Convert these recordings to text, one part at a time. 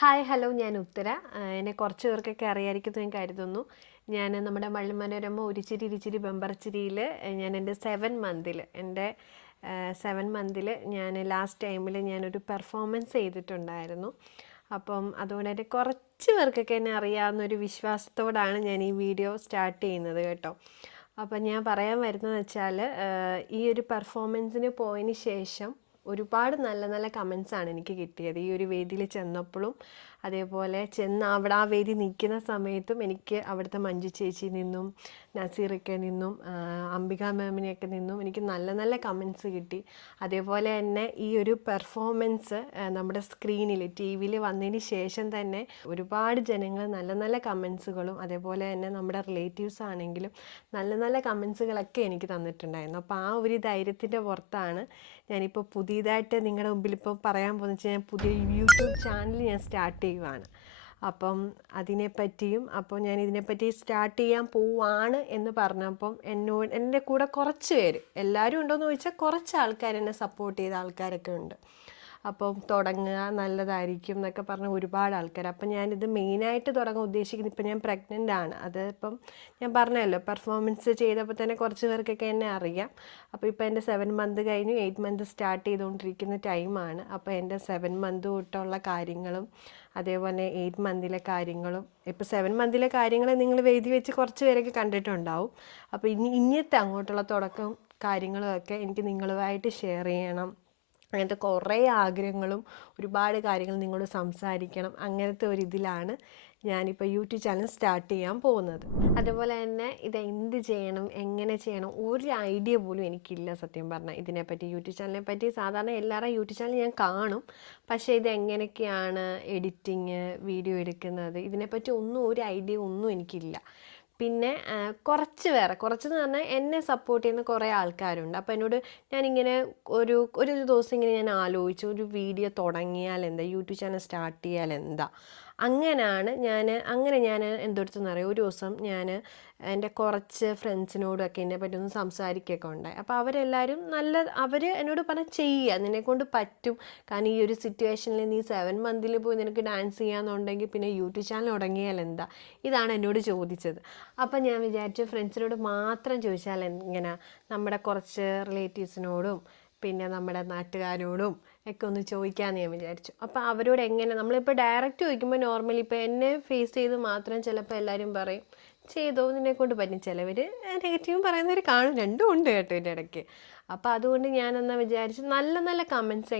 Hi hello ഞാൻ ഉത്തര. എന്നെ കുറച്ച് പേർക്കൊക്കെ അറിയാമായിരിക്കുമെന്ന് ഞാൻ കരുതുന്നു. ഞാൻ നമ്മുടെ മഴമനോരമ ഒരിച്ചിരി ഇരിച്ചിരി ബമ്പർച്ചിരിയിൽ ഞാൻ എൻ്റെ 7 മന്തിൽ ഞാൻ ലാസ്റ്റ് ടൈമിൽ ഞാനൊരു പെർഫോമൻസ് ചെയ്തിട്ടുണ്ടായിരുന്നു. അപ്പം അതുകൊണ്ട് തന്നെ കുറച്ച് പേർക്കൊക്കെ എന്നെ അറിയാവുന്നൊരു വിശ്വാസത്തോടാണ് ഞാൻ ഈ വീഡിയോ സ്റ്റാർട്ട് ചെയ്യുന്നത് കേട്ടോ. അപ്പം ഞാൻ പറയാൻ വരുന്നതെന്ന് വെച്ചാൽ ഈ ഒരു പെർഫോമൻസിന് പോയതിന് ശേഷം ഒരുപാട് നല്ല നല്ല കമൻസാണ് എനിക്ക് കിട്ടിയത്. ഈ ഒരു വേദിയിൽ ചെന്നപ്പോഴും അതേപോലെ ചെന്ന് അവിടെ ആ വേദി നിൽക്കുന്ന സമയത്തും എനിക്ക് അവിടുത്തെ മഞ്ജു ചേച്ചി നിന്നും നസീറൊക്കെ നിന്നും അംബിക മാമിനെയൊക്കെ നിന്നും എനിക്ക് നല്ല നല്ല കമൻസ് കിട്ടി. അതേപോലെ തന്നെ ഈ ഒരു പെർഫോമൻസ് നമ്മുടെ സ്ക്രീനിൽ ടി വിയിൽ വന്നതിന് ശേഷം തന്നെ ഒരുപാട് ജനങ്ങൾ നല്ല നല്ല കമൻസുകളും അതേപോലെ തന്നെ നമ്മുടെ റിലേറ്റീവ്സ് ആണെങ്കിലും നല്ല നല്ല കമൻസുകളൊക്കെ എനിക്ക് തന്നിട്ടുണ്ടായിരുന്നു. അപ്പോൾ ആ ഒരു ധൈര്യത്തിൻ്റെ പുറത്താണ് ഞാനിപ്പോൾ പുതിയതായിട്ട് നിങ്ങളുടെ മുമ്പിൽ ഇപ്പോൾ പറയാൻ പോകുന്നത് വെച്ചാൽ ഞാൻ പുതിയ യൂട്യൂബ് ചാനൽ ഞാൻ സ്റ്റാർട്ട് ചെയ്യുവാണ്. അപ്പം അതിനെപ്പറ്റിയും അപ്പോൾ ഞാൻ ഇതിനെപ്പറ്റി സ്റ്റാർട്ട് ചെയ്യാൻ പോവാണ് എന്ന് പറഞ്ഞപ്പം എൻ്റെ കൂടെ കുറച്ച് പേര്, എല്ലാവരും ഉണ്ടോയെന്ന് ചോദിച്ചാൽ കുറച്ച് ആൾക്കാർ എന്നെ സപ്പോർട്ട് ചെയ്ത ആൾക്കാരൊക്കെ ഉണ്ട്. അപ്പം തുടങ്ങുക നല്ലതായിരിക്കും എന്നൊക്കെ പറഞ്ഞ ഒരുപാട് ആൾക്കാർ. അപ്പം ഞാനിത് മെയിനായിട്ട് തുടങ്ങാൻ ഉദ്ദേശിക്കുന്നത്, ഇപ്പം ഞാൻ പ്രഗ്നൻ്റ് ആണ്. അത് ഇപ്പം ഞാൻ പറഞ്ഞല്ലോ, പെർഫോമൻസ് ചെയ്തപ്പോൾ തന്നെ കുറച്ച് പേർക്കൊക്കെ എന്നെ അറിയാം. അപ്പോൾ ഇപ്പോൾ എൻ്റെ 7 മന്ത് കഴിഞ്ഞു, 8 മന്ത് സ്റ്റാർട്ട് ചെയ്തുകൊണ്ടിരിക്കുന്ന ടൈമാണ്. അപ്പോൾ എൻ്റെ 7 മന്ത് തൊട്ടുള്ള കാര്യങ്ങളും അതേപോലെ 8 മന്തിലെ കാര്യങ്ങളും, ഇപ്പോൾ 7 മന്തിലെ കാര്യങ്ങൾ നിങ്ങൾ വേദി വെച്ച് കുറച്ച് പേരൊക്കെ കണ്ടിട്ടുണ്ടാവും. അപ്പോൾ ഇനിയത്തെ അങ്ങോട്ടുള്ള തുടക്കം കാര്യങ്ങളും ഒക്കെ എനിക്ക് നിങ്ങളുമായിട്ട് ഷെയർ ചെയ്യണം. അങ്ങനത്തെ കുറേ ആഗ്രഹങ്ങളും ഒരുപാട് കാര്യങ്ങൾ നിങ്ങളോട് സംസാരിക്കണം, അങ്ങനത്തെ ഒരിതിലാണ് ഞാനിപ്പോൾ യൂട്യൂബ് ചാനൽ സ്റ്റാർട്ട് ചെയ്യാൻ പോകുന്നത്. അതുപോലെ തന്നെ ഇതെന്ത് ചെയ്യണം, എങ്ങനെ ചെയ്യണം, ഒരു ഐഡിയ പോലും എനിക്കില്ല സത്യം പറഞ്ഞാൽ ഇതിനെപ്പറ്റി. യൂട്യൂബ് ചാനലിനെ പറ്റി സാധാരണ എല്ലാവരും യൂട്യൂബ് ചാനൽ ഞാൻ കാണും, പക്ഷേ ഇതെങ്ങനെയൊക്കെയാണ് എഡിറ്റിങ്, വീഡിയോ എടുക്കുന്നത്, ഇതിനെപ്പറ്റി ഒരു ഐഡിയ ഒന്നും എനിക്കില്ല. പിന്നെ കുറച്ചെന്ന് പറഞ്ഞാൽ എന്നെ സപ്പോർട്ട് ചെയ്യുന്ന കുറേ ആൾക്കാരുണ്ട്. അപ്പോൾ എന്നോട് ഞാനിങ്ങനെ ഒരു ഒരു ദിവസം ഇങ്ങനെ ഞാൻ ആലോചിച്ചു, ഒരു വീഡിയോ തുടങ്ങിയാൽ എന്താ, യൂട്യൂബ് ചാനൽ സ്റ്റാർട്ട് ചെയ്യാൽ എന്താ. അങ്ങനെ ഞാൻ എന്തെടുത്തെന്ന് അറിയാം, ഒരു ദിവസം ഞാൻ എൻ്റെ കുറച്ച് ഫ്രണ്ട്സിനോടൊക്കെ ഇതിനെ പറ്റി ഒന്ന് സംസാരിക്കുകയൊക്കെ ഉണ്ടായി. അപ്പോൾ അവർ എന്നോട് പറഞ്ഞ് ചെയ്യുക, നിന്നെക്കൊണ്ട് പറ്റും. കാരണം ഈ ഒരു സിറ്റുവേഷനിൽ നീ 7 മന്തിൽ പോയി നിനക്ക് ഡാൻസ് ചെയ്യാമെന്നുണ്ടെങ്കിൽ പിന്നെ യൂട്യൂബ് ചാനൽ തുടങ്ങിയാൽ എന്താ, ഇതാണ് എന്നോട് ചോദിച്ചത്. അപ്പം ഞാൻ വിചാരിച്ചു ഫ്രണ്ട്സിനോട് മാത്രം ചോദിച്ചാൽ എങ്ങനെ, നമ്മുടെ കുറച്ച് റിലേറ്റീവ്സിനോടും പിന്നെ നമ്മുടെ നാട്ടുകാരോടും ഒക്കെ ഒന്ന് ചോദിക്കാമെന്ന് ഞാൻ വിചാരിച്ചു. അപ്പോൾ അവരോട് എങ്ങനെ, നമ്മളിപ്പോൾ ഡയറക്റ്റ് ചോദിക്കുമ്പോൾ നോർമലി ഇപ്പോൾ എന്നെ ഫേസ് ചെയ്ത് മാത്രം ചിലപ്പോൾ എല്ലാവരും പറയും ചെയ്തോ നിന്നെക്കൊണ്ട് പറ്റും. ചിലവർ നെഗറ്റീവും പറയുന്നവർ കാണും, രണ്ടും ഉണ്ട് കേട്ടോ ഇതിൻ്റെ ഇടയ്ക്ക്. അപ്പോൾ അതുകൊണ്ട് ഞാനെന്നാൽ വിചാരിച്ചു നല്ല നല്ല കമൻസ്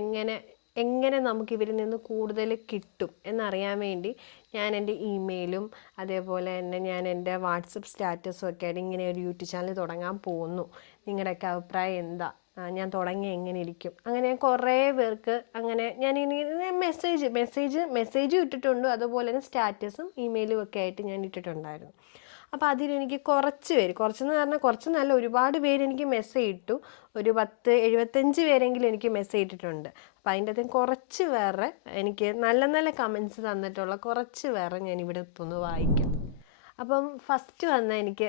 എങ്ങനെ നമുക്ക് ഇവരിൽ നിന്ന് കൂടുതൽ കിട്ടും എന്നറിയാൻ വേണ്ടി ഞാൻ എൻ്റെ ഇമെയിലും അതേപോലെ തന്നെ ഞാൻ എൻ്റെ വാട്സപ്പ് സ്റ്റാറ്റസും ഒക്കെ ആയിട്ട് ഇങ്ങനെ ഒരു യൂട്യൂബ് ചാനൽ തുടങ്ങാൻ പോകുന്നു, നിങ്ങളുടെയൊക്കെ അഭിപ്രായം എന്താ, ഞാൻ തുടങ്ങി എങ്ങനെ ഇരിക്കും, അങ്ങനെ കുറേ പേർക്ക് അങ്ങനെ ഞാൻ ഇനി മെസ്സേജും ഇട്ടിട്ടുണ്ട്. അതുപോലെ തന്നെ സ്റ്റാറ്റസും ഇമെയിലും ഒക്കെ ആയിട്ട് ഞാൻ ഇട്ടിട്ടുണ്ടായിരുന്നു. അപ്പോൾ അതിലെനിക്ക് കുറച്ചെന്ന് പറഞ്ഞാൽ കുറച്ച് നല്ല ഒരുപാട് പേര് എനിക്ക് മെസ്സേജ് ഇട്ടു. ഒരു 75 പേരെങ്കിലും എനിക്ക് മെസ്സേജ് ഇട്ടിട്ടുണ്ട്. അപ്പോൾ അതിൻ്റെ അകത്ത് കുറച്ച് പേരുടെ എനിക്ക് നല്ല നല്ല കമൻസ് തന്നിട്ടുള്ള കുറച്ച് പേരെ ഞാനിവിടെ ഒന്ന് വായിക്കാം. അപ്പം ഫസ്റ്റ് വന്ന എനിക്ക്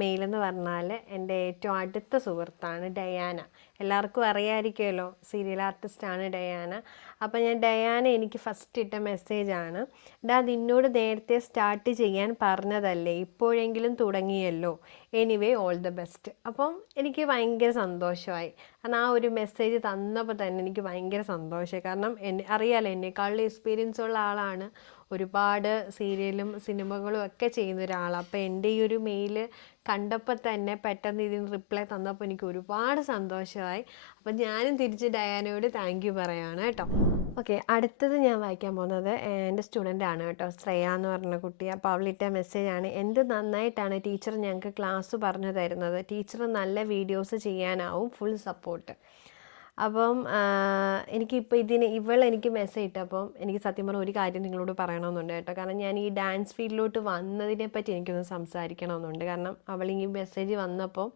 മെയിലെന്ന് പറഞ്ഞാൽ എൻ്റെ ഏറ്റവും അടുത്ത സുഹൃത്താണ് ഡയാന. എല്ലാവർക്കും അറിയാമായിരിക്കുമല്ലോ, സീരിയൽ ആർട്ടിസ്റ്റാണ് ഡയാന. അപ്പം ഡയാന എനിക്ക് ഫസ്റ്റ് ഇട്ട മെസ്സേജാണ്, നിന്നോട് നേരത്തെ സ്റ്റാർട്ട് ചെയ്യാൻ പറഞ്ഞതല്ലേ, ഇപ്പോഴെങ്കിലും തുടങ്ങിയല്ലോ, എനിവേ ഓൾ ദ ബെസ്റ്റ്. അപ്പം എനിക്ക് ഭയങ്കര സന്തോഷമായി. കാരണം ആ ഒരു മെസ്സേജ് തന്നപ്പോൾ തന്നെ എനിക്ക് ഭയങ്കര സന്തോഷമായി. കാരണം അറിയാമല്ലോ, എന്നെക്കാളും എക്സ്പീരിയൻസ് ഉള്ള ആളാണ്, ഒരുപാട് സീരിയലും സിനിമകളും ഒക്കെ ചെയ്യുന്ന ഒരാളാണ്. അപ്പോൾ എൻ്റെ ഈ ഒരു മെയിൽ കണ്ടപ്പോൾ തന്നെ പെട്ടെന്ന് ഇതിന് റിപ്ലൈ തന്നപ്പോൾ എനിക്ക് ഒരുപാട് സന്തോഷമായി. അപ്പം ഞാനും തിരിച്ച് ഡയാനയോട് താങ്ക് യു പറയുകയാണ് കേട്ടോ. ഓക്കെ, അടുത്തത് ഞാൻ വായിക്കാൻ പോകുന്നത് എൻ്റെ സ്റ്റുഡൻ്റ് ആണ് കേട്ടോ, ശ്രേയ എന്ന് പറഞ്ഞ കുട്ടി. അപ്പോൾ അവളിട്ട മെസ്സേജാണ്, എന്ത് നന്നായിട്ടാണ് ടീച്ചർ ഞങ്ങൾക്ക് ക്ലാസ് പറഞ്ഞു തരുന്നത്, ടീച്ചർ നല്ല വീഡിയോസ് ചെയ്യാനാവും, ഫുൾ സപ്പോർട്ട്. അപ്പം എനിക്കിപ്പോൾ എനിക്ക് മെസ്സേജ് ഇട്ടപ്പം എനിക്ക് സത്യം പറഞ്ഞാൽ ഒരു കാര്യം നിങ്ങളോട് പറയണമെന്നുണ്ട് കേട്ടോ. കാരണം ഞാൻ ഈ ഡാൻസ് ഫീൽഡിലോട്ട് വന്നതിനെ പറ്റി എനിക്കൊന്ന് സംസാരിക്കണമെന്നുണ്ട്. കാരണം അവൾ ഈ മെസ്സേജ് വന്നപ്പം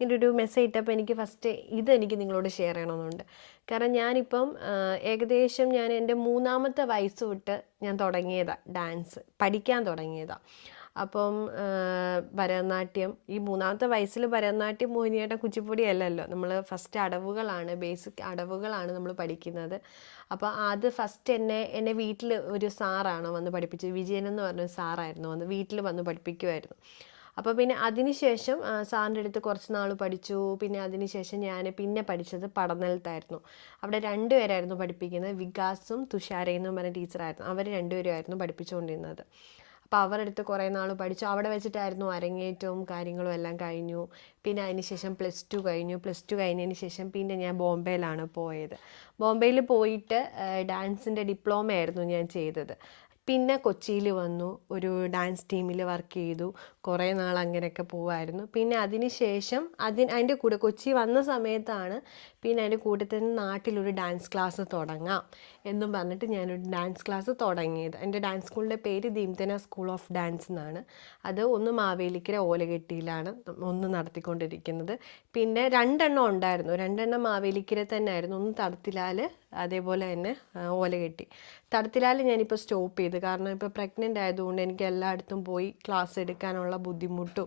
ഇങ്ങനൊരു മെസ്സേജ് ഇട്ടപ്പോൾ എനിക്ക് ഫസ്റ്റ് ഇതെനിക്ക് നിങ്ങളോട് ഷെയർ ചെയ്യണമെന്നുണ്ട്. കാരണം ഞാനിപ്പം ഏകദേശം ഞാൻ എൻ്റെ 3-ാമത്തെ വയസ്സ് തൊട്ട് ഞാൻ തുടങ്ങിയതാണ് ഡാൻസ് പഠിക്കാൻ തുടങ്ങിയതാണ്. അപ്പം ഭരതനാട്യം ഈ 3ാമത്തെ വയസ്സിൽ ഭരതനാട്യം, മോഹിനിയാട്ടം, കുച്ചിപ്പുടി അല്ലല്ലോ, നമ്മൾ ഫസ്റ്റ് അടവുകളാണ്, ബേസിക് അടവുകളാണ് നമ്മൾ പഠിക്കുന്നത്. അപ്പോൾ അത് ഫസ്റ്റ് എന്നെ വീട്ടിൽ ഒരു സാറാണ് വന്ന് പഠിപ്പിച്ചത്. വിജയൻ എന്ന് പറഞ്ഞൊരു സാറായിരുന്നു വന്ന് വീട്ടിൽ വന്ന് പഠിപ്പിക്കുമായിരുന്നു. അപ്പോൾ പിന്നെ അതിനുശേഷം സാറിൻ്റെ അടുത്ത് കുറച്ച് നാൾ പഠിച്ചു. പിന്നെ അതിനുശേഷം ഞാൻ പിന്നെ പഠിച്ചത് പടനിലത്തായിരുന്നു. അവിടെ 2 പേരായിരുന്നു പഠിപ്പിക്കുന്നത്, വികാസും തുഷാരയെന്നും പറഞ്ഞ ടീച്ചറായിരുന്നു. അവർ 2 പേരുമായിരുന്നു പഠിപ്പിച്ചുകൊണ്ടിരുന്നത്. അപ്പോൾ അവരുടെ അടുത്ത് കുറേ നാൾ പഠിച്ചു. അവിടെ വെച്ചിട്ടായിരുന്നു അരങ്ങേറ്റവും കാര്യങ്ങളും എല്ലാം കഴിഞ്ഞു. പിന്നെ അതിനുശേഷം +2 കഴിഞ്ഞു. +2 കഴിഞ്ഞതിന് ശേഷം പിന്നെ ഞാൻ ബോംബെയിലാണ് പോയത്. ബോംബെയിൽ പോയിട്ട് ഡാൻസിൻ്റെ ഡിപ്ലോമയായിരുന്നു ഞാൻ ചെയ്തത്. പിന്നെ കൊച്ചിയിൽ വന്നു, ഒരു ഡാൻസ് ടീമിൽ വർക്ക് ചെയ്തു. കുറേ നാൾ അങ്ങനെയൊക്കെ പോവായിരുന്നു. പിന്നെ അതിന് ശേഷം അതിൻ്റെ കൂടെ കൊച്ചി വന്ന സമയത്താണ് പിന്നെ അതിൻ്റെ കൂട്ടത്തിൽ നാട്ടിലൊരു ഡാൻസ് ക്ലാസ് തുടങ്ങാം എന്നും പറഞ്ഞിട്ട് ഞാനൊരു ഡാൻസ് ക്ലാസ് തുടങ്ങിയത്. എൻ്റെ ഡാൻസ് സ്കൂളിൻ്റെ പേര് ദീപ്തന സ്കൂൾ ഓഫ് ഡാൻസ് എന്നാണ്. അത് ഒന്ന് മാവേലിക്കര ഓലകെട്ടിയിലാണ് ഒന്ന് നടത്തിക്കൊണ്ടിരിക്കുന്നത്. പിന്നെ 2 എണ്ണം ഉണ്ടായിരുന്നു. 2 എണ്ണം മാവേലിക്കര തന്നെ ആയിരുന്നു. ഒന്ന് തടത്തിലാൽ, അതേപോലെ തന്നെ ഓലകെട്ടി. തടത്തിലാൽ ഞാനിപ്പോൾ സ്റ്റോപ്പ് ചെയ്തു. കാരണം ഇപ്പോൾ പ്രഗ്നൻ്റ് ആയതുകൊണ്ട് എനിക്ക് എല്ലായിടത്തും പോയി ക്ലാസ് എടുക്കാനുള്ള ബുദ്ധിമുട്ടും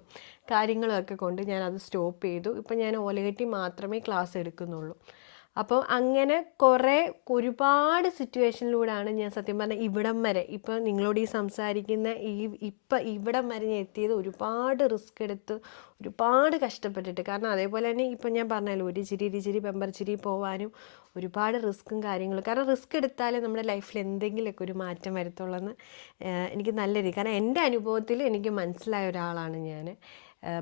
കാര്യങ്ങളൊക്കെ കൊണ്ട് ഞാനത് സ്റ്റോപ്പ് ചെയ്തു. ഇപ്പം ഞാൻ ഓലകെട്ടി മാത്രമേ ക്ലാസ് എടുക്കുന്നുള്ളൂ. അപ്പോൾ അങ്ങനെ ഒരുപാട് സിറ്റുവേഷനിലൂടെയാണ് ഞാൻ സത്യം പറഞ്ഞാൽ ഇവിടം വരെ, ഇപ്പം നിങ്ങളോട് ഈ സംസാരിക്കുന്ന ഇവിടം വരെ ഞാൻ എത്തിയത് ഒരുപാട് റിസ്ക് എടുത്ത്, ഒരുപാട് കഷ്ടപ്പെട്ടിട്ട്. കാരണം അതേപോലെ തന്നെ ഇപ്പം ഞാൻ പറഞ്ഞല്ലോ, ഒരു ചിരി പെമ്പർച്ചിരി പോവാനും ഒരുപാട് റിസ്ക്കും കാര്യങ്ങളും. കാരണം റിസ്ക് എടുത്താലേ നമ്മുടെ ലൈഫിൽ എന്തെങ്കിലുമൊക്കെ ഒരു മാറ്റം വരത്തുള്ളെന്ന് എനിക്ക് നല്ല രീതി, കാരണം എൻ്റെ അനുഭവത്തിൽ എനിക്ക് മനസ്സിലായ ഒരാളാണ് ഞാൻ.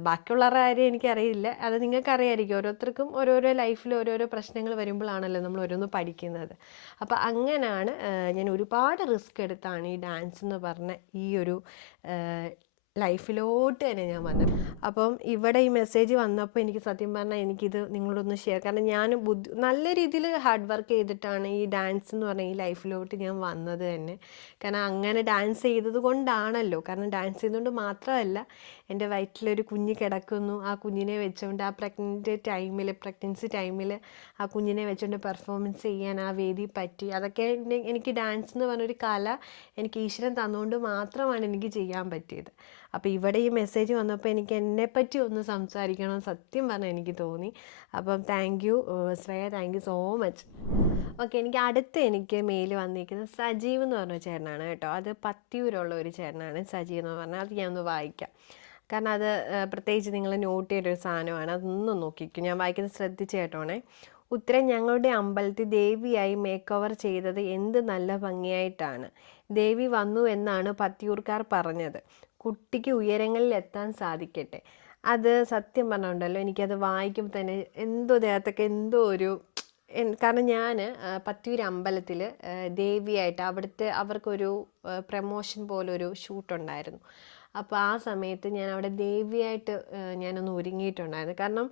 ബാക്കിയുള്ളവരുടെ കാര്യം എനിക്കറിയില്ല, അത് നിങ്ങൾക്കറിയായിരിക്കും. ഓരോരുത്തർക്കും ഓരോരോ ലൈഫിൽ ഓരോരോ പ്രശ്നങ്ങൾ വരുമ്പോഴാണല്ലോ നമ്മൾ ഓരോന്ന് പഠിക്കുന്നത്. അപ്പോൾ അങ്ങനെയാണ് ഞാൻ ഒരുപാട് റിസ്ക് എടുത്താണ് ഈ ഡാൻസ് എന്ന് പറഞ്ഞ ഈ ഒരു ലൈഫിലോട്ട് തന്നെ ഞാൻ വന്നത്. അപ്പം ഇവിടെ ഈ മെസ്സേജ് വന്നപ്പോൾ എനിക്ക് സത്യം പറഞ്ഞാൽ എനിക്കിത് നിങ്ങളോടൊന്ന് ഷെയർ, കാരണം ഞാൻ നല്ല രീതിയിൽ ഹാർഡ് വർക്ക് ചെയ്തിട്ടാണ് ഈ ഡാൻസ് എന്ന് പറഞ്ഞ ഈ ലൈഫിലോട്ട് ഞാൻ വന്നത് തന്നെ. കാരണം അങ്ങനെ ഡാൻസ് ചെയ്തത് കൊണ്ടാണല്ലോ, കാരണം ഡാൻസ് ചെയ്തുകൊണ്ട് മാത്രമല്ല, എൻ്റെ വയറ്റിലൊരു കുഞ്ഞ് കിടക്കുന്നു, ആ കുഞ്ഞിനെ വെച്ചുകൊണ്ട് ആ പ്രഗ്നൻസി ടൈമിൽ ആ കുഞ്ഞിനെ വെച്ചുകൊണ്ട് പെർഫോമൻസ് ചെയ്യാൻ ആ വേദി പറ്റി. അതൊക്കെ എനിക്ക് ഡാൻസ് എന്ന് പറഞ്ഞൊരു കല എനിക്ക് ഈശ്വരൻ തന്നുകൊണ്ട് മാത്രമാണ് എനിക്ക് ചെയ്യാൻ പറ്റിയത്. അപ്പോൾ ഇവിടെ ഈ മെസ്സേജ് വന്നപ്പോൾ എനിക്ക് എന്നെപ്പറ്റി ഒന്ന് സംസാരിക്കണം സത്യം പറഞ്ഞാൽ എനിക്ക് തോന്നി. അപ്പം thank you Shreya, thank you so much. Okay, എനിക്ക് മെയിൽ വന്നിരിക്കുന്നത് സജീവ് എന്ന് പറഞ്ഞ ചേട്ടനാണ് കേട്ടോ. അത് പത്തിയൂരുള്ള ഒരു ചേട്ടനാണ് സജീവ് എന്ന് പറഞ്ഞാൽ. അത് ഞാനൊന്ന് വായിക്കാം, കാരണം അത് പ്രത്യേകിച്ച് നിങ്ങൾ നോട്ട് ചെയ്തൊരു സാധനമാണ്. അതൊന്നും നോക്കിക്കും, ഞാൻ വായിക്കുന്നത് ശ്രദ്ധിച്ച് കേട്ടോണേ. ഉത്തരം: ഞങ്ങളുടെ അമ്പലത്തിൽ ദേവിയായി മേക്ക് ഓവർ ചെയ്തത് എന്ത് നല്ല ഭംഗിയായിട്ടാണ്. ദേവി വന്നു എന്നാണ് പത്തിയൂർക്കാർ പറഞ്ഞത്. കുട്ടിക്ക് ഉയരങ്ങളിൽ എത്താൻ സാധിക്കട്ടെ. അത് സത്യം പറഞ്ഞുണ്ടല്ലോ, എനിക്കത് വായിക്കുമ്പോൾ തന്നെ എന്തോ ദേഹത്തൊക്കെ എന്തോ ഒരു കാരണം ഞാൻ പത്തിയൂർ അമ്പലത്തിൽ ദേവിയായിട്ട് അവർക്കൊരു പ്രമോഷൻ പോലൊരു ഷൂട്ടുണ്ടായിരുന്നു. അപ്പോൾ ആ സമയത്ത് ഞാൻ അവിടെ ദേവിയായിട്ട് ഞാനൊന്ന് ഒരുങ്ങിയിട്ടുണ്ടായിരുന്നു. കാരണം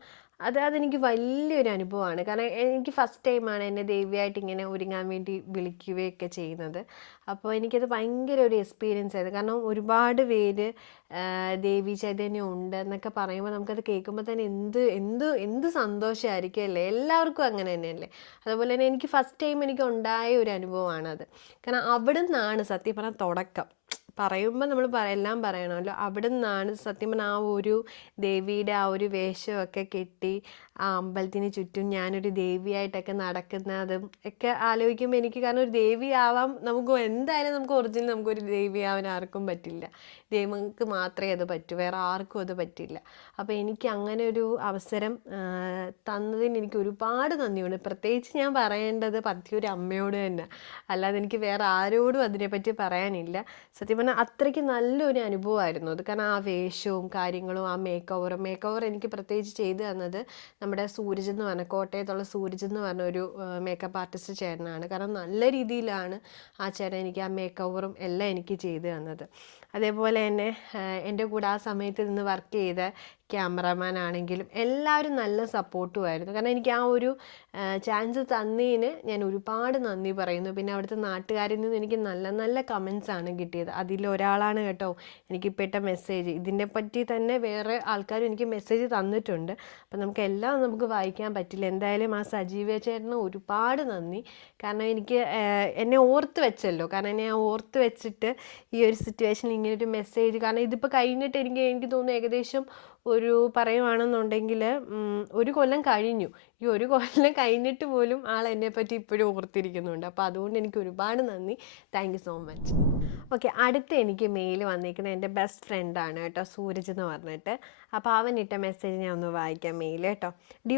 അതെനിക്ക് വലിയൊരു അനുഭവമാണ്. കാരണം എനിക്ക് ഫസ്റ്റ് ടൈമാണ് എന്നെ ദേവിയായിട്ട് ഇങ്ങനെ ഒരുങ്ങാൻ വേണ്ടി വിളിക്കുകയൊക്കെ ചെയ്യുന്നത്. അപ്പോൾ എനിക്കത് ഭയങ്കര ഒരു എക്സ്പീരിയൻസ് ആയിരുന്നു. കാരണം ഒരുപാട് പേര് ദേവി ചൈതന്യം ഉണ്ട് എന്നൊക്കെ പറയുമ്പോൾ നമുക്കത് കേൾക്കുമ്പോൾ തന്നെ എന്ത് സന്തോഷമായിരിക്കും അല്ലേ. എല്ലാവർക്കും അങ്ങനെ തന്നെയല്ലേ. അതുപോലെ തന്നെ എനിക്ക് ഫസ്റ്റ് ടൈം എനിക്ക് ഉണ്ടായ ഒരു അനുഭവമാണത്. കാരണം അവിടെ നിന്നാണ് സത്യം പറഞ്ഞാൽ തുടക്കം. പറയുമ്പോൾ നമ്മൾ എല്ലാം പറയണമല്ലോ. അവിടെ നിന്നാണ് സത്യം പറഞ്ഞാൽ ആ ഒരു ദേവിയുടെ ആ ഒരു വേഷമൊക്കെ കെട്ടി ആ അമ്പലത്തിന് ചുറ്റും ഞാനൊരു ദേവിയായിട്ടൊക്കെ നടക്കുന്നതും ഒക്കെ ആലോചിക്കുമ്പോൾ എനിക്ക്, കാരണം ഒരു ദേവിയാവാം എന്തായാലും നമുക്ക് ഒറിജിനൽ നമുക്കൊരു ദേവിയാവാൻ ആർക്കും പറ്റില്ല. ദൈവങ്ങൾക്ക് മാത്രമേ അത് പറ്റൂ, വേറെ ആർക്കും അത് പറ്റില്ല. അപ്പോൾ എനിക്ക് അങ്ങനെ ഒരു അവസരം തന്നതിന് എനിക്ക് ഒരുപാട് നന്ദിയുണ്ട്. പ്രത്യേകിച്ച് ഞാൻ പറയേണ്ടത് പത്തിയൂർ അമ്മയോട് തന്നെ, അല്ലാതെ എനിക്ക് വേറെ ആരോടും അതിനെപ്പറ്റി പറയാനില്ല. സത്യം പറഞ്ഞാൽ അത്രയ്ക്ക് നല്ലൊരു അനുഭവമായിരുന്നു അത്. കാരണം ആ വേഷവും കാര്യങ്ങളും ആ മേക്ക് ഓവർ എനിക്ക് പ്രത്യേകിച്ച് ചെയ്തു തന്നത് നമ്മുടെ സൂരജ് എന്ന് പറഞ്ഞ, കോട്ടയത്തുള്ള സൂരജ് എന്ന് പറഞ്ഞ ഒരു മേക്കപ്പ് ആർട്ടിസ്റ്റ് ചേട്ടനാണ്. കാരണം നല്ല രീതിയിലാണ് ആ ചേട്ടൻ എനിക്ക് ആ മേക്ക് ഓവറും എല്ലാം എനിക്ക് ചെയ്തു തന്നത്. അതേപോലെ തന്നെ എൻ്റെ കൂടെ ആ സമയത്ത് നിന്ന് വർക്ക് ചെയ്ത ക്യാമറാമാൻ ആണെങ്കിലും എല്ലാവരും നല്ല സപ്പോർട്ടുമായിരുന്നു. കാരണം എനിക്ക് ആ ഒരു ചാൻസ് തന്നതിന് ഞാൻ ഒരുപാട് നന്ദി പറയുന്നു. പിന്നെ അവിടുത്തെ നാട്ടുകാരിൽ നിന്ന് എനിക്ക് നല്ല നല്ല കമൻസ് ആണ് കിട്ടിയത്. അതിലൊരാളാണ് കേട്ടോ എനിക്കിപ്പോൾ ഇട്ട മെസ്സേജ്. ഇതിനെപ്പറ്റി തന്നെ വേറെ ആൾക്കാരും എനിക്ക് മെസ്സേജ് തന്നിട്ടുണ്ട്. അപ്പം നമുക്ക് വായിക്കാൻ പറ്റില്ല. എന്തായാലും ആ സജീവ ചേട്ടന് ഒരുപാട് നന്ദി. കാരണം എനിക്ക് എന്നെ ഓർത്ത് വെച്ചല്ലോ. കാരണം എന്നെ ഓർത്ത് വെച്ചിട്ട് ഈ ഒരു സിറ്റുവേഷനിൽ ഇങ്ങനൊരു മെസ്സേജ്, കാരണം ഇതിപ്പോൾ കഴിഞ്ഞിട്ട് എനിക്ക് തോന്നുന്നു ഏകദേശം പറയുവാണെന്നുണ്ടെങ്കിൽ 1 കൊല്ലം കഴിഞ്ഞു. ഈ 1 കൊല്ലം കഴിഞ്ഞിട്ട് പോലും ആൾ എന്നെപ്പറ്റി ഇപ്പോഴും ഓർത്തിരിക്കുന്നുണ്ട്. അപ്പോൾ അതുകൊണ്ട് എനിക്ക് ഒരുപാട് നന്ദി. Thank you so much. Okay, അടുത്ത എനിക്ക് മെയിൽ വന്നിരിക്കുന്നത് എൻ്റെ ബെസ്റ്റ് ഫ്രണ്ടാണ് കേട്ടോ, സൂരജ് എന്ന് പറഞ്ഞിട്ട്. അപ്പോൾ അവനിട്ട മെസ്സേജ് ഞാൻ ഒന്ന് വായിക്കാം മെയിൽ കേട്ടോ.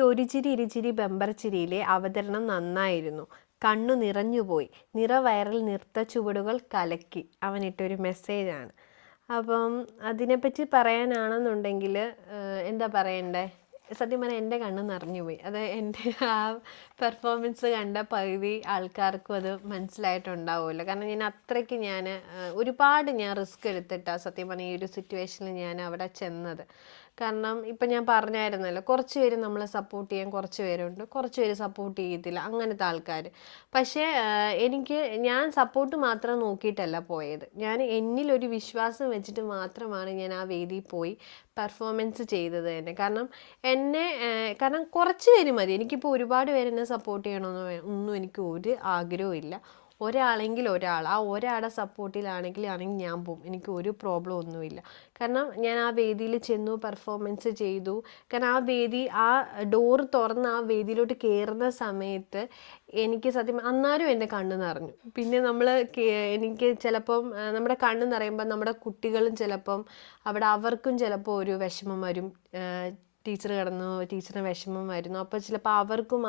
ഒരു ചിരി ഇരുചിരി ബമ്പർ ചിരിയിലെ അവതരണം നന്നായിരുന്നു, കണ്ണു നിറഞ്ഞുപോയി, നിറവയറിൽ നൃത്ത ചുവടുകൾ കലക്കി. അവനിട്ടൊരു മെസ്സേജാണ്. അപ്പം അതിനെപ്പറ്റി പറയാനാണെന്നുണ്ടെങ്കിൽ എന്താ പറയണ്ടേ, സത്യം പറഞ്ഞാൽ എൻ്റെ കണ്ണ് നിറഞ്ഞു പോയി. അത് എൻ്റെ ആ പെർഫോമൻസ് കണ്ട പകുതി ആൾക്കാർക്കും അത് മനസ്സിലായിട്ടുണ്ടാവുമല്ലോ. കാരണം ഒരുപാട് റിസ്ക് എടുത്തിട്ടാണ് സത്യം പറഞ്ഞാൽ ഈ ഒരു സിറ്റുവേഷനിൽ ഞാൻ അവിടെ ചെന്നത്. കാരണം ഇപ്പം ഞാൻ പറഞ്ഞായിരുന്നല്ലോ, കുറച്ച് പേര് നമ്മളെ സപ്പോർട്ട് ചെയ്യാൻ കുറച്ച് പേരുണ്ട്, കുറച്ച് പേര് സപ്പോർട്ട് ചെയ്യത്തില്ല, അങ്ങനത്തെ ആൾക്കാർ. പക്ഷേ ഞാൻ സപ്പോർട്ട് മാത്രം നോക്കിയിട്ടല്ല പോയത്. ഞാൻ എന്നിലൊരു വിശ്വാസം വെച്ചിട്ട് മാത്രമാണ് ഞാൻ ആ വേദിയിൽ പോയി പെർഫോമൻസ് ചെയ്തത് തന്നെ. കാരണം കുറച്ച് പേര് മതി. എനിക്കിപ്പോൾ ഒരുപാട് പേര് എന്നെ സപ്പോർട്ട് ചെയ്യണമെന്ന് എനിക്ക് ഒരു ആഗ്രഹവും ഇല്ല. ഒരാളെങ്കിൽ ആ ഒരാളുടെ സപ്പോർട്ടിലാണെങ്കിൽ ഞാൻ പോകും. എനിക്ക് ഒരു പ്രോബ്ലം ഒന്നുമില്ല. കാരണം ഞാൻ ആ വേദിയിൽ ചെന്നു, പെർഫോമൻസ് ചെയ്തു. കാരണം ആ ഡോറ് തുറന്ന് ആ വേദിയിലോട്ട് കയറുന്ന സമയത്ത് എനിക്ക് സത്യം അന്നേരം എൻ്റെ കണ്ണ് നിറഞ്ഞു. പിന്നെ എനിക്ക് ചിലപ്പം നമ്മുടെ കണ്ണ് നിറയുമ്പോൾ നമ്മുടെ കുട്ടികളും ചിലപ്പം അവർക്കും ചിലപ്പോൾ ഒരു വിഷമം വരും. ടീച്ചറിന് വിഷമം വരുന്നു. അപ്പോൾ ചിലപ്പോൾ അവർക്കും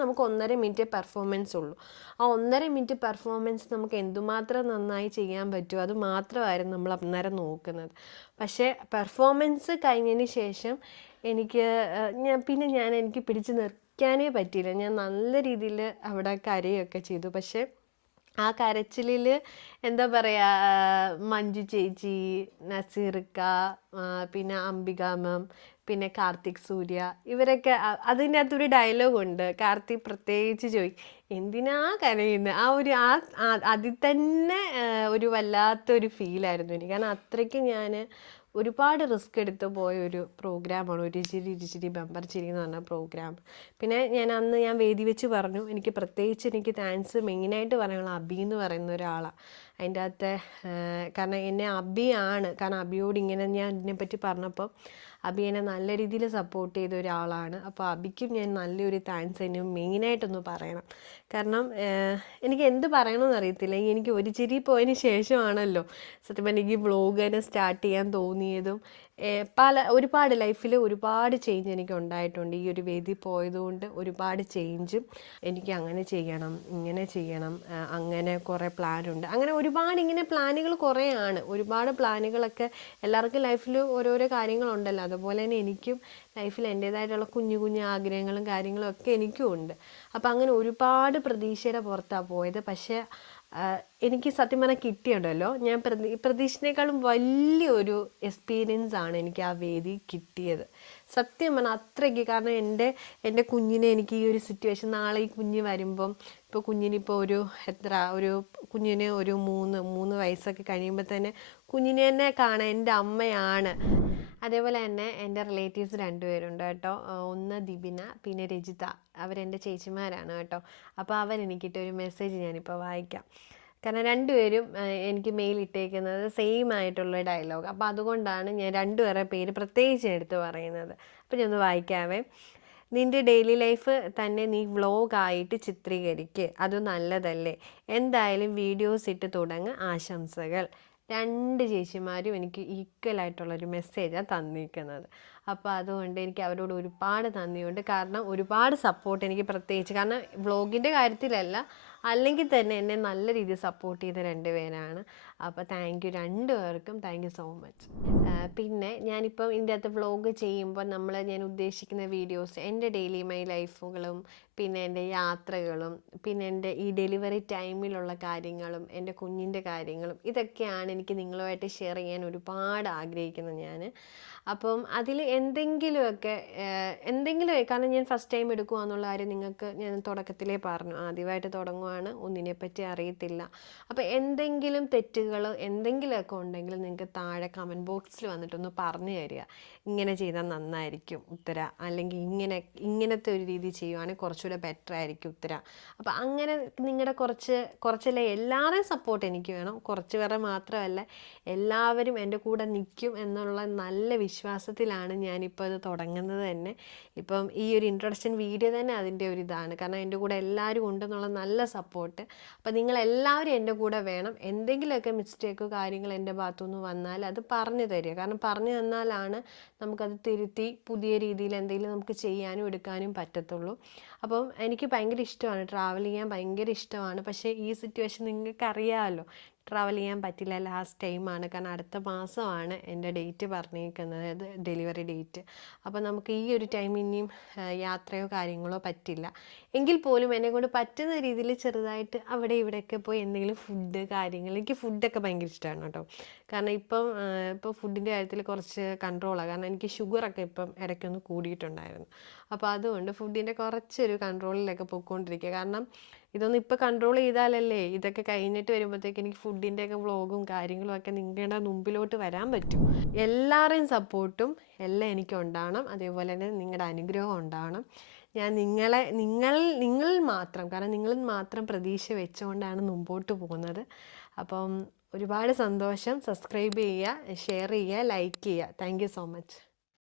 നമുക്ക് 1.5 മിനിറ്റ് പെർഫോമൻസ് ഉള്ളൂ. ആ 1.5 മിനിറ്റ് പെർഫോമൻസ് നമുക്ക് എന്തുമാത്രം നന്നായി ചെയ്യാൻ പറ്റുമോ അത് മാത്രമായിരുന്നു നമ്മൾ അന്നേരം നോക്കുന്നത്. പക്ഷേ പെർഫോമൻസ് കഴിഞ്ഞതിന് ശേഷം എനിക്ക് പിടിച്ച് നിൽക്കാനേ പറ്റിയില്ല. ഞാൻ നല്ല രീതിയിൽ അവിടെ കരയൊക്കെ ചെയ്തു. പക്ഷേ ആ കരച്ചിലിൽ എന്താ പറയുക, മഞ്ജു ചേച്ചി, നസീർക്ക, പിന്നെ അംബിക മാം, പിന്നെ കാർത്തിക് സൂര്യ, ഇവരൊക്കെ അതിൻ്റെ അകത്തൊരു ഡയലോഗുണ്ട്. കാർത്തിക് പ്രത്യേകിച്ച് ചോദിക്കും, എന്തിനാ കരയുന്നത്? അതിൽ തന്നെ ഒരു വല്ലാത്തൊരു ഫീലായിരുന്നു എനിക്ക്. കാരണം അത്രയ്ക്ക് ഞാൻ ഒരുപാട് റിസ്ക് എടുത്ത് പോയ ഒരു പ്രോഗ്രാമാണ് ഒരു ചിരി ഇരുചിരി ബമ്പർ ചിരി എന്ന് പറഞ്ഞ പ്രോഗ്രാം. പിന്നെ അന്ന് ഞാൻ വേദി വെച്ച് പറഞ്ഞു, എനിക്ക് താങ്ക്സ് മെയിനായിട്ട് പറയാനുള്ള അബി എന്ന് പറയുന്ന ഒരാളാണ് അതിൻ്റെ അകത്തെ. കാരണം എന്നെ അബിയാണ്, കാരണം അബിയോട് ഞാൻ ഇതിനെപ്പറ്റി പറഞ്ഞപ്പോൾ അബി എന്നെ നല്ല രീതിയിൽ സപ്പോർട്ട് ചെയ്ത ഒരാളാണ്. അപ്പോൾ അബിക്കും ഞാൻ നല്ലൊരു താങ്ക്സ് എന്നെ മെയിനായിട്ടൊന്ന് പറയണം. കാരണം എനിക്ക് എന്ത് പറയണമെന്ന് അറിയത്തില്ല. എനിക്ക് ഒരു ചിരി പോയതിന് ശേഷമാണല്ലോ സത്യം പറഞ്ഞാൽ എനിക്ക് വ്ളോഗ് തന്നെ സ്റ്റാർട്ട് ചെയ്യാൻ തോന്നിയതും. ഒരുപാട് ലൈഫിൽ ഒരുപാട് ചേഞ്ച് എനിക്ക് ഉണ്ടായിട്ടുണ്ട്. ഈ ഒരു വേദി പോയതുകൊണ്ട് ഒരുപാട് ചേഞ്ചും. എനിക്ക് അങ്ങനെ ചെയ്യണം, ഇങ്ങനെ ചെയ്യണം, അങ്ങനെ കുറേ പ്ലാനുണ്ട്. അങ്ങനെ ഇങ്ങനെ പ്ലാനുകൾ കുറേ ആണ്. ഒരുപാട് പ്ലാനുകളൊക്കെ എല്ലാവർക്കും ലൈഫിൽ ഓരോരോ കാര്യങ്ങളുണ്ടല്ലോ. അതുപോലെ തന്നെ എനിക്കും ലൈഫിൽ എൻ്റേതായിട്ടുള്ള കുഞ്ഞു കുഞ്ഞു ആഗ്രഹങ്ങളും കാര്യങ്ങളും ഒക്കെ എനിക്കും ഉണ്ട്. അപ്പം അങ്ങനെ ഒരുപാട് പ്രതീക്ഷയുടെ പുറത്താണ് പോയത്. പക്ഷേ എനിക്ക് സത്യം പറഞ്ഞാൽ കിട്ടിയുണ്ടല്ലോ, ഞാൻ പ്രതീക്ഷനേക്കാളും വലിയൊരു എക്സ്പീരിയൻസ് ആണ് എനിക്ക് ആ വേദി കിട്ടിയത്. സത്യം പറഞ്ഞാൽ അത്രയ്ക്ക്. കാരണം എൻ്റെ കുഞ്ഞിനെ എനിക്ക് ഈ ഒരു സിറ്റുവേഷൻ, നാളെ ഈ കുഞ്ഞ് വരുമ്പം, ഇപ്പോൾ കുഞ്ഞിനിപ്പോൾ കുഞ്ഞിന് ഒരു 3 വയസ്സൊക്കെ കഴിയുമ്പോൾ തന്നെ കുഞ്ഞിനെ തന്നെ കാണാൻ എൻ്റെ അമ്മയാണ്. അതേപോലെ തന്നെ എൻ്റെ റിലേറ്റീവ്സ് 2 പേരുണ്ട് കേട്ടോ. ഒന്ന് ദിബിന, പിന്നെ രജിത. അവരെൻ്റെ ചേച്ചിമാരാണ് കേട്ടോ. അപ്പോൾ എനിക്കിട്ടൊരു മെസ്സേജ് ഞാനിപ്പോൾ വായിക്കാം. കാരണം 2 പേരും എനിക്ക് മെയിൽ ഇട്ടേക്കുന്നത് സെയിം ആയിട്ടുള്ള ഡയലോഗ്. അപ്പോൾ അതുകൊണ്ടാണ് ഞാൻ 2 പേരുടെ പേര് പ്രത്യേകിച്ച് എടുത്ത് പറയുന്നത്. അപ്പോൾ ഞാൻ ഒന്ന് വായിക്കാവേ. നിൻ്റെ ഡെയിലി ലൈഫ് തന്നെ നീ വ്ളോഗായിട്ട് ചിത്രീകരിക്ക്, അത് നല്ലതല്ലേ? എന്തായാലും വീഡിയോസ് ഇട്ട് തുടങ്ങ്, ആശംസകൾ. 2 ചേച്ചിമാരും എനിക്ക് ഈക്വലായിട്ടുള്ളൊരു മെസ്സേജാണ് തന്നിരിക്കുന്നത്. അപ്പോൾ അതുകൊണ്ട് എനിക്ക് അവരോട് ഒരുപാട് നന്ദിയുണ്ട്. കാരണം ഒരുപാട് സപ്പോർട്ട് എനിക്ക് പ്രത്യേകിച്ച്, കാരണം വ്ളോഗിൻ്റെ കാര്യത്തിലല്ല, അല്ലെങ്കിൽ തന്നെ എന്നെ നല്ല രീതിയിൽ സപ്പോർട്ട് ചെയ്ത 2 പേരാണ്. അപ്പോൾ താങ്ക് യു 2 പേർക്കും, താങ്ക് യു സോ മച്ച്. പിന്നെ ഞാനിപ്പം ഇതിൻ്റെ അകത്ത് വ്ളോഗ് ചെയ്യുമ്പോൾ ഞാൻ ഉദ്ദേശിക്കുന്ന വീഡിയോസ് എൻ്റെ ഡെയിലി മൈ ലൈഫുകളും, പിന്നെ എൻ്റെ യാത്രകളും, പിന്നെ എൻ്റെ ഈ ഡെലിവറി ടൈമിലുള്ള കാര്യങ്ങളും, എൻ്റെ കുഞ്ഞിൻ്റെ കാര്യങ്ങളും, ഇതൊക്കെയാണ് എനിക്ക് നിങ്ങളുമായിട്ട് ഷെയർ ചെയ്യാൻ ഒരുപാട് ആഗ്രഹിക്കുന്നത് ഞാൻ. അപ്പം അതിൽ എന്തെങ്കിലുമൊക്കെ കാരണം ഞാൻ ഫസ്റ്റ് ടൈം എടുക്കുകയെന്നുള്ള കാര്യം നിങ്ങൾക്ക് ഞാൻ തുടക്കത്തിലേ പറഞ്ഞു. ആദ്യമായിട്ട് തുടങ്ങുവാണ്, ഒന്നിനെപ്പറ്റി അറിയത്തില്ല. അപ്പോൾ എന്തെങ്കിലും തെറ്റുകൾ എന്തെങ്കിലുമൊക്കെ ഉണ്ടെങ്കിൽ നിങ്ങൾക്ക് താഴെ കമൻറ്റ് ബോക്സിൽ വന്നിട്ടൊന്ന് പറഞ്ഞു തരിക. ഇങ്ങനെ ചെയ്താൽ നന്നായിരിക്കും ഉത്തര, അല്ലെങ്കിൽ ഇങ്ങനത്തെ ഒരു രീതി ചെയ്യുവാണെങ്കിൽ കുറച്ചുകൂടെ ബെറ്റർ ആയിരിക്കും ഉത്തര. അപ്പോൾ അങ്ങനെ നിങ്ങളുടെ കുറച്ചല്ലേ എല്ലാവരുടെയും സപ്പോർട്ട് എനിക്ക് വേണം. കുറച്ച് പേരെ മാത്രമല്ല, എല്ലാവരും എൻ്റെ കൂടെ നിൽക്കും എന്നുള്ള നല്ല വിശ്വാസത്തിലാണ് ഞാനിപ്പോൾ ഇത് തുടങ്ങുന്നത് തന്നെ. ഇപ്പം ഈ ഒരു ഇൻട്രൊഡക്ഷൻ വീഡിയോ തന്നെ അതിൻ്റെ ഒരു ഇതാണ്. കാരണം എൻ്റെ കൂടെ എല്ലാവരും ഉണ്ടെന്നുള്ള നല്ല സപ്പോർട്ട്. അപ്പോൾ നിങ്ങളെല്ലാവരും എൻ്റെ കൂടെ വേണം. എന്തെങ്കിലുമൊക്കെ മിസ്റ്റേക്കോ കാര്യങ്ങൾ എൻ്റെ ഭാഗത്തുനിന്ന് വന്നാൽ അത് പറഞ്ഞു തരിക. കാരണം പറഞ്ഞു തന്നാലാണ് നമുക്കത് തിരുത്തി പുതിയ രീതിയിൽ എന്തെങ്കിലും നമുക്ക് ചെയ്യാനും എടുക്കാനും പറ്റത്തുള്ളൂ. അപ്പം എനിക്ക് ഭയങ്കര ഇഷ്ടമാണ്, ട്രാവൽ ചെയ്യാൻ ഭയങ്കര ഇഷ്ടമാണ്. പക്ഷേ ഈ സിറ്റുവേഷൻ നിങ്ങൾക്കറിയാമല്ലോ, ട്രാവൽ ചെയ്യാൻ പറ്റില്ല. ലാസ്റ്റ് ടൈമാണ്. കാരണം അടുത്ത മാസമാണ് എൻ്റെ ഡേറ്റ് പറഞ്ഞേക്കുന്നത്, ഡെലിവറി ഡേറ്റ്. അപ്പോൾ നമുക്ക് ഈ ഒരു ടൈം ഇനിയും യാത്രയോ കാര്യങ്ങളോ പറ്റില്ല. എങ്കിൽ പോലും എന്നെക്കൊണ്ട് പറ്റുന്ന രീതിയിൽ ചെറുതായിട്ട് അവിടെ ഇവിടെയൊക്കെ പോയി എന്തെങ്കിലും ഫുഡ് കാര്യങ്ങൾ, എനിക്ക് ഫുഡൊക്കെ ഭയങ്കര ഇഷ്ടമാണ് കേട്ടോ. കാരണം ഇപ്പോൾ ഫുഡിൻ്റെ കാര്യത്തിൽ കുറച്ച് കൺട്രോളാണ്. കാരണം എനിക്ക് ഷുഗറൊക്കെ ഇപ്പം ഇടയ്ക്കൊന്ന് കൂടിയിട്ടുണ്ടായിരുന്നു. അപ്പോൾ അതുകൊണ്ട് ഫുഡിൻ്റെ കുറച്ചൊരു കൺട്രോളിലൊക്കെ പോയിക്കൊണ്ടിരിക്കുക. കാരണം ഇതൊന്നും ഇപ്പോൾ കൺട്രോൾ ചെയ്താലല്ലേ ഇതൊക്കെ കഴിഞ്ഞിട്ട് വരുമ്പോഴത്തേക്ക് എനിക്ക് ഫുഡിൻ്റെയൊക്കെ വ്ളോഗും കാര്യങ്ങളും ഒക്കെ നിങ്ങളുടെ മുമ്പിലോട്ട് വരാൻ പറ്റും. എല്ലാവരുടെയും സപ്പോർട്ടും എല്ലാം എനിക്ക് ഉണ്ടാവണം. അതേപോലെ തന്നെ നിങ്ങളുടെ അനുഗ്രഹം ഉണ്ടാവണം. ഞാൻ നിങ്ങളിൽ മാത്രം, കാരണം നിങ്ങളിൽ മാത്രം പ്രതീക്ഷ വെച്ചുകൊണ്ടാണ് മുമ്പോട്ട് പോകുന്നത്. അപ്പം ഒരുപാട് സന്തോഷം. സബ്സ്ക്രൈബ് ചെയ്യുക, ഷെയർ ചെയ്യുക, ലൈക്ക് ചെയ്യുക. Thank you so much.